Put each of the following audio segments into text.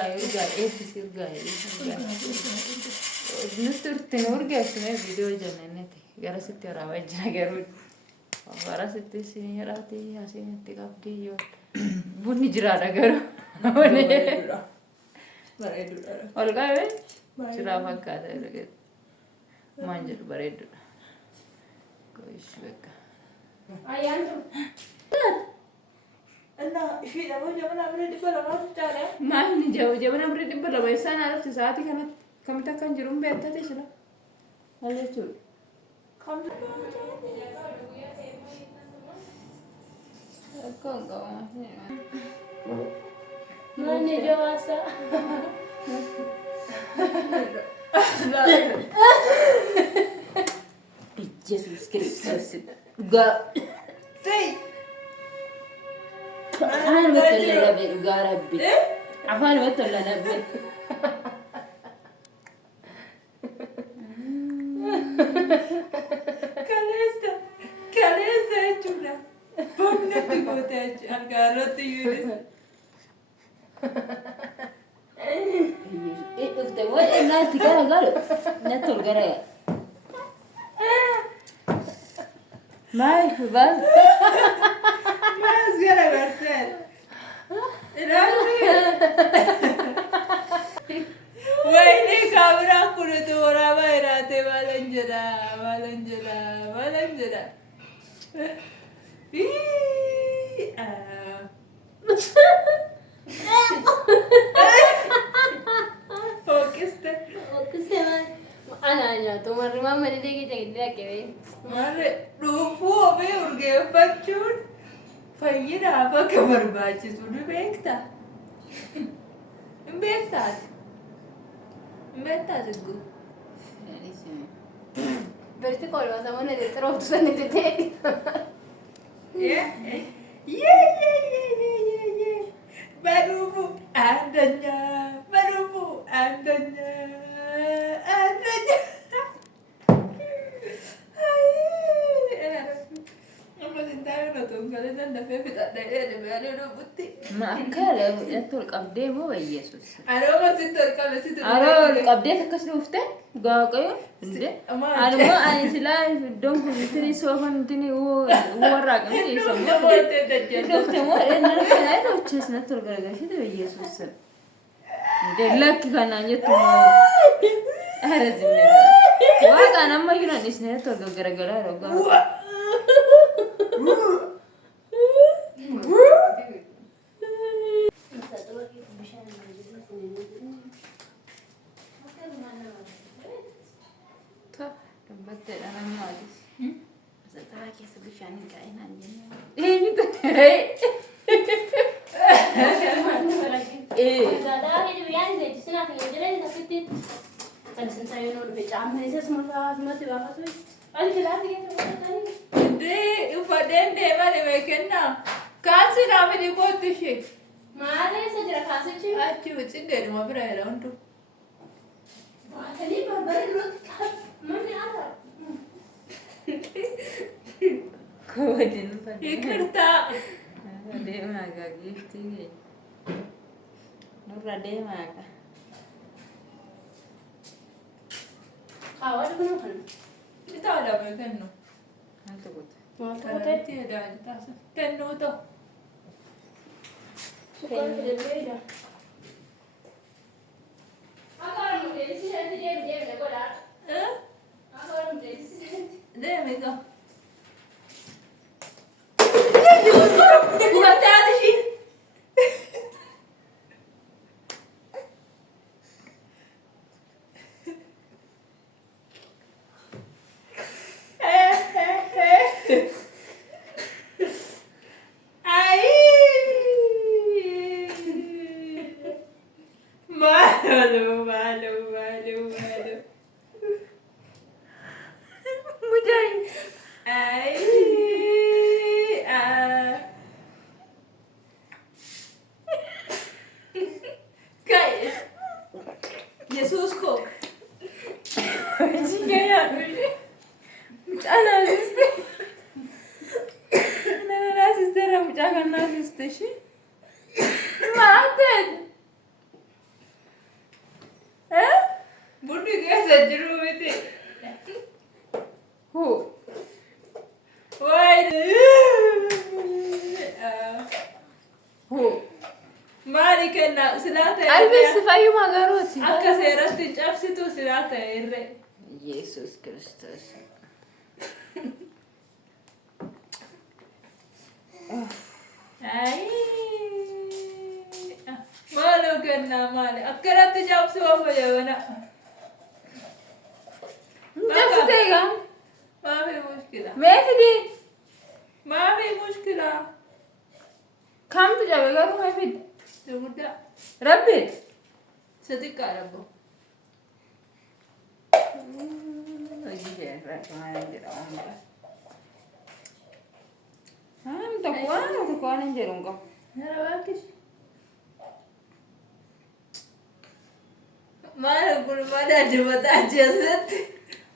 urgaa eebbisi urgaa nutti urtiin urgeessine viidiyoo jennanneeti gara sitti waraabaa jira garuu gara sitti isin jedhaati asiinitti qabdii yoo bunni jiraadha garuu ol qabee jiraa fakkaata maan jedhu bareedduudha goish beeka ayyaantu እና እሺ ደግሞ ጀበና ብሬድ ይበላል ታዲያ ማን ጀበና ብሬድ ይበላል ወይሳና አረፍት ሰዓት ከመታ ካን ጅሩም በያተተ ይችላል አለች ማን ጀዋሳ ኢየሱስ ክርስቶስ ጋ ተይ أنا بتطلع نبي وقاربي عفان بتطلع نبي كاليستا يجونا بمنا تقوتاج القارات يونس إيه أختي وين لا تقرأ قالوا نتول قرأ ما يخبر ما أزغل برتين رامي ويني كاميرا كله تورا بايراتي مالنجرا أنا تو مرة ما مريضة كده كده كده مرة روفو أبي أرجع بتشون فينا أبا كمر باجي سوني بيكتا تقول بريت كله زمان اللي تروح تسند تاني يا بروفو عندنا ما أكله يتول قبضة مو بيسوس أنا ما ستور أنا قبضة تكسر وفته قاقيو إنده أنا ما أنا سلاي دون كذي سوفن تني هو راق أنتي سامو دوكتور مو أنا كنا لو تشيسنا تول قرقة شيء ده بيسوس إنده لك كنا نجتمع هرزمنا واقع أنا ما يجرا نسنا تول قرقة لا رقا Ufadende vale vekena kasi na vidi kotushi maale sajra kaasichi achi utsinde ma biraera undu maale barbare rot mani ara kodin ikarta dema ga gifti nurra dema ga kawad bunu kan ita ada vekeno antu gut Tati ada tas tenu to. Suka dia beda. Agora não tem esse jeito de agora. Agora não tem esse jeito. Dê, amiga. سجلوا بيتي هو وايد هو مالي كنا سلاطة البس فايو ما قالوتي أكا سيرتي جابستو سلاطة إيري يسوع كريستوس أي مالو كنا مالي أكلت جابسو وفجأة جابستيغا ما في مشكلة ما في دي ما في مشكلة كم تجابي قالوا ما في تبدا ربي صدق ربو تكوان انجرونغا هلا باكش ما نقول ما دجبت أجازت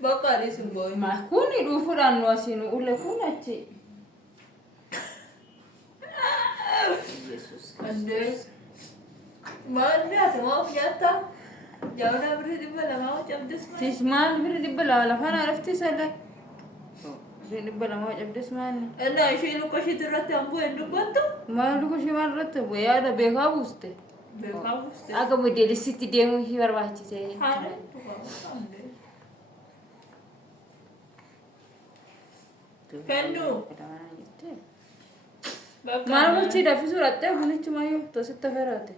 بقالي سبوي ما كوني روفران واسينو ولا كوناتي يسوع عندك ما نات ما فياتا جاونا بريد بلا ما وجب دسما تسمان بريد بلا لا فانا عرفتي سلا بريد بلا ما وجب دسمان أنا أشيل كشي ترى تامبو إندوباتو ما لو كشي ما رتب ويا ده بيخابوسته بخاوس aga bude da city demo hiwar wachi sai Fendu मार मुझे डफी सो रहते हैं हनी चुमायो तो सित्ता फेर आते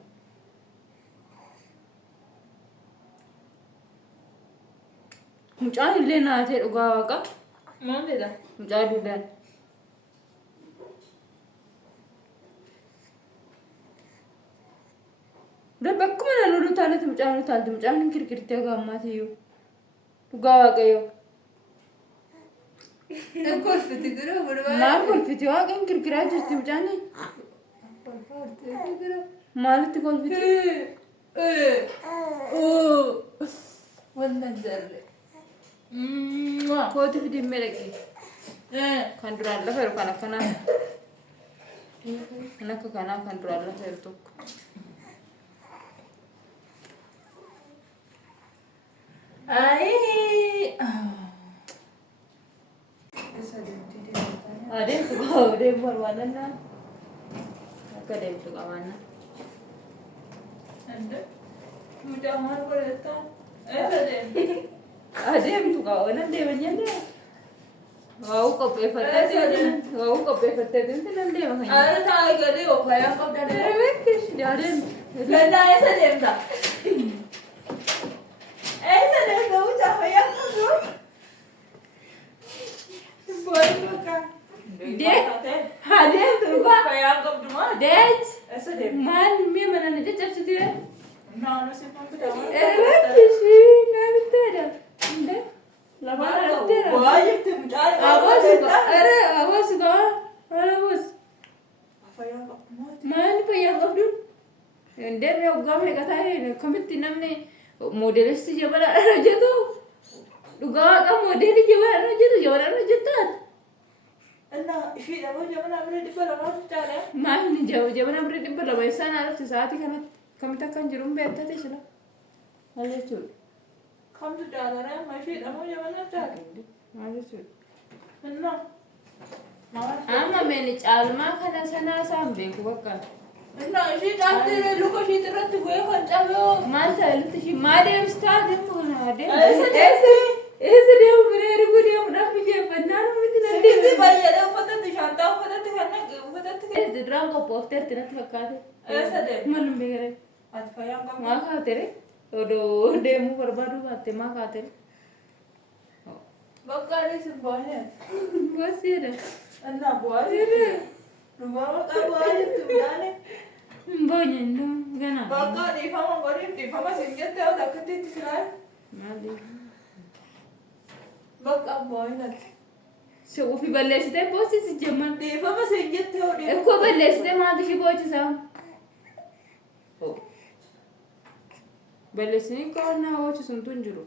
मुझे लेना थे उगा का मान दे दा मुझे डूडन रबक्कु मन लुलु ताने तुम जाने किरकिरते का अम्मा थी यो उगा गयो كل في تقرا ولا ما كل في توا كان كركرا جستي مجاني مالت كل في ولا زر كوت في دي ملكي كان درا الله فيرو كان أنا كان درا الله فيرو توك اي ada yang berwarna na ada yang suka warna عندك مجامل ولا ada yang suka warna deh banyak deh wow kopi fete itu nanti makanya انا تاي قالي وخيا قبل ada bekas ada لا لا يا سلام ده اي سلام ده وجه خيا قبل boy bukan deh ada yang suka خيا قبل ما deh يا سلام man mi mana nih jatuh situ ya نعم نسيب ما بدأ ada bekas sih nanti ada deh lama nanti ada واجب تمجال awas suka awas suka awas خيا قبل ما man payah kabdun dan ya gam ya kata ini kami tinam nih modelis sih jalan aja tuh duga kan model jalan aja tuh tuh أنا شيء أبغى جبنا بريد بلا ما تجاره ما ini jauh jalan berarti berapa sana harus saat ini kami takkan jerum beta teh sih lah halus tuh كم تجاره ما شيء أبغى جبنا تجاره halus tuh أنا ما ama manage alma kana sana sampai ku bakal أنا شيء أكتر لو كشيء ترى تقول خن جابه manta lu tuh si madem start dem mana ada ऐसे dia bener dia udah pikir benar mungkin nanti سكتي بايع ده فتت شانتا فتت خنا فتت itu drang kok poster tidak terkait ऐसे दे malum begere أتفهم كم माँ खाते रे तो डेमो बर्बाद होते माँ खाते रे بقالي سبعين बस ये रे أنا بوالي ربما أبوالي تبداني banyak dong gana بقالي فما قريب دي فما سنجت ده دكتي تسرع mali بقى بوالي so fi balle si te posti si jaman دي فما سنجت ده دي ko balle si te ma di boci sam oh balle si ko na woci sun tunjuru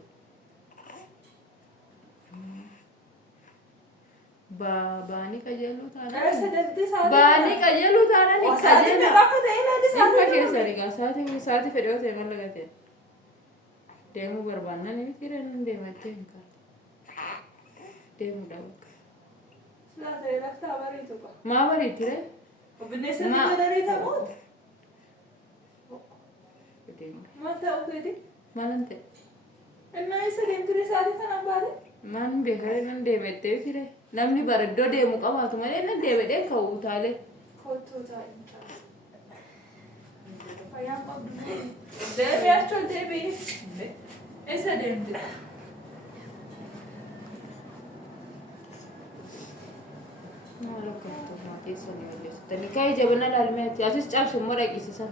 bani kajalu tana ऐसे दंती साथ bani kajalu tana ni साथ में kajalu रखा था इलाज Siapa kira sariga? Saat ini fedor saya kan lagi Deemuu barbaannan miti jiran deemattee hin qabu. Deemuudha bakka. Silaasee laftaa bareedu qaba. Maa bareetti ree? Bineensa biyya bareeda moota. Maal ta'u feeti? Maalan ta'e? Innaa isa deemtire isaatii kanaan baate? Maan beekaree nan deemettee fire. Namni bara iddoo deemu qabaatu malee nan deemedhee ka'u utaalee. Kottuu taa'in ta'a. Fayyaan qabdu. Deebii achoon deebii. Eessa deemte? Maal akka turmaa keessanii balleessitanii kaayee jabana laalmeetti asis caabsu immoo dhaqisiisan.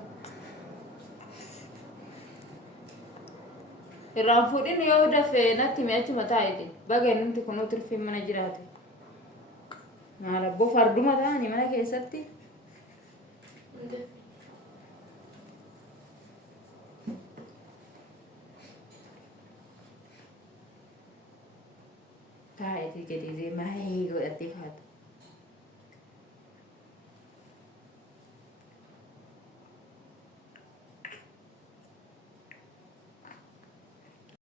Irraan fuudhin yoo dafee natti mi'achuma taa'ee baga nuti kunuu turfiin mana jiraate. Maal abboo farduma ta'anii mana keessatti. Taa'ee gadi deemaa godhattee kaatu.